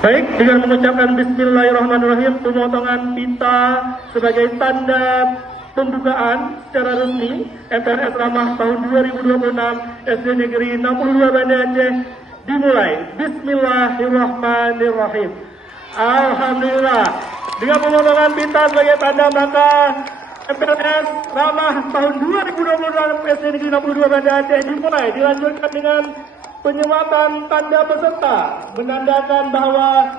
Baik, dengan mengucapkan Bismillahirrahmanirrahim, pemotongan pita sebagai tanda pembukaan secara resmi FTNS Ramah tahun 2026 SD Negeri 62 Banda Aceh dimulai. Bismillahirrahmanirrahim. Alhamdulillah. Dengan pemotongan pita sebagai tanda maka FTNS Ramah tahun 2026 SD Negeri 62 Banda Aceh dimulai. Dilanjutkan dengan penyematan tanda peserta menandakan bahwa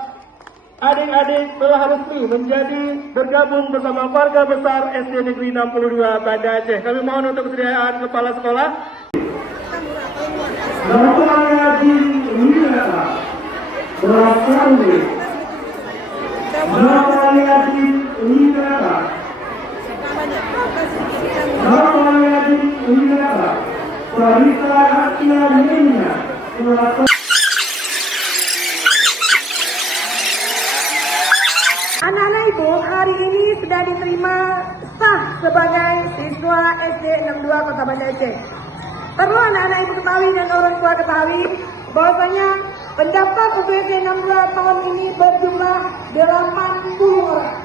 adik-adik telah resmi menjadi bergabung bersama keluarga besar SD Negeri 62 Banda Aceh. Kami mohon untuk kesediaan kepala sekolah. Bapak Yadin Winata Prasawi, Bapak Yadin Winata, Bapak Yadin Winata, Farisa Akia Menia. Anak-anak Ibu hari ini sudah diterima sah sebagai siswa SD 62 Kota Banda Aceh. Perlu anak-anak Ibu ketahui dan orang tua ketahui bahwasanya pendaftar untuk SD 62 tahun ini berjumlah 80 orang.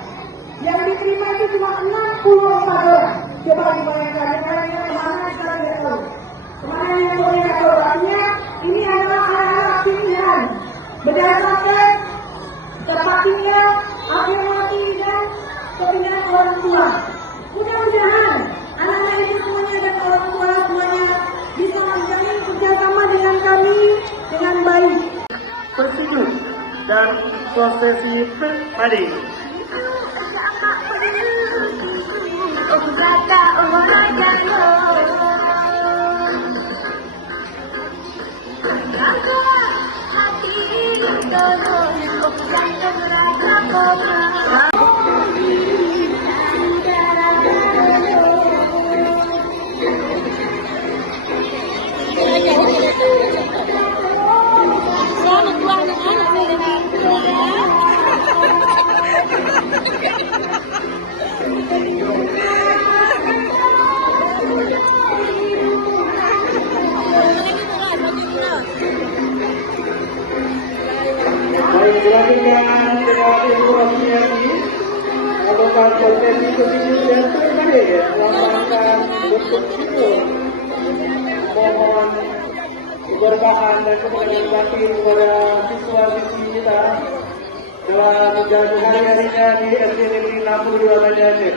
Yang diterima itu cuma 64 orang. Coba dibayangkan, kayaknya kemana sekarang tidak tahu. Kemana yang tidak tahu, artinya ini adalah anak-anak pilihan berdasarkan tepatnya afirmasi dan kepindahan orang tua. Mudah-mudahan anak-anak itu semuanya dan orang tua semuanya bisa menjalin kerjasama dengan kami dengan baik. Bersetuju dan prosesi tadi. Baik, dilanjutkan dengan Ibu Rofiati melakukan prosesi ketujuh dan terakhir melaksanakan bentuk syukur. Mohon keberkahan dan kemuliaan batin kepada siswa-siswi kita dalam menjalani hari-harinya di SD Negeri 62 Banda Aceh.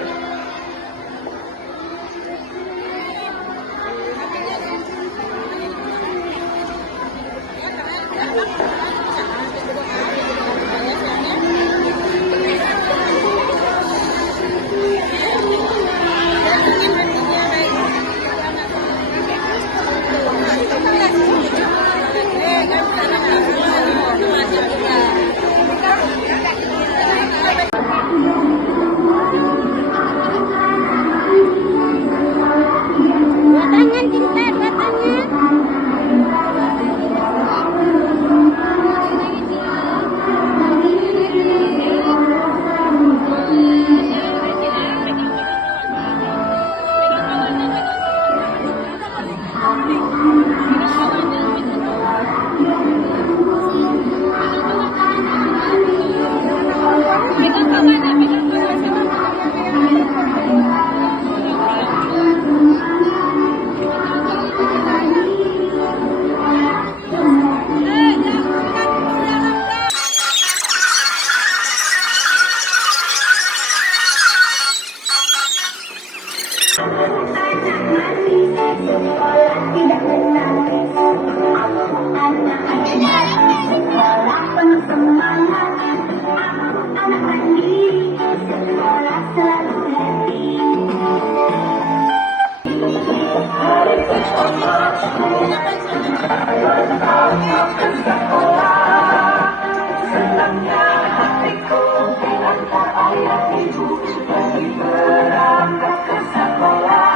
Senangnya hatiku diantar ayah ibu pergi berangkat ke sekolah.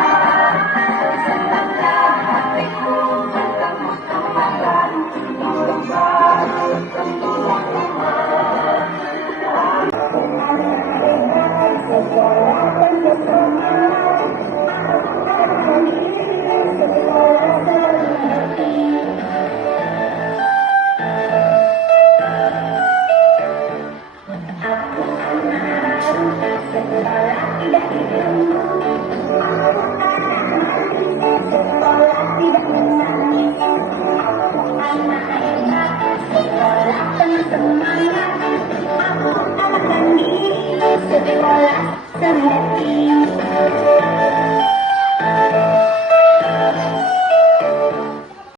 sekolah seperti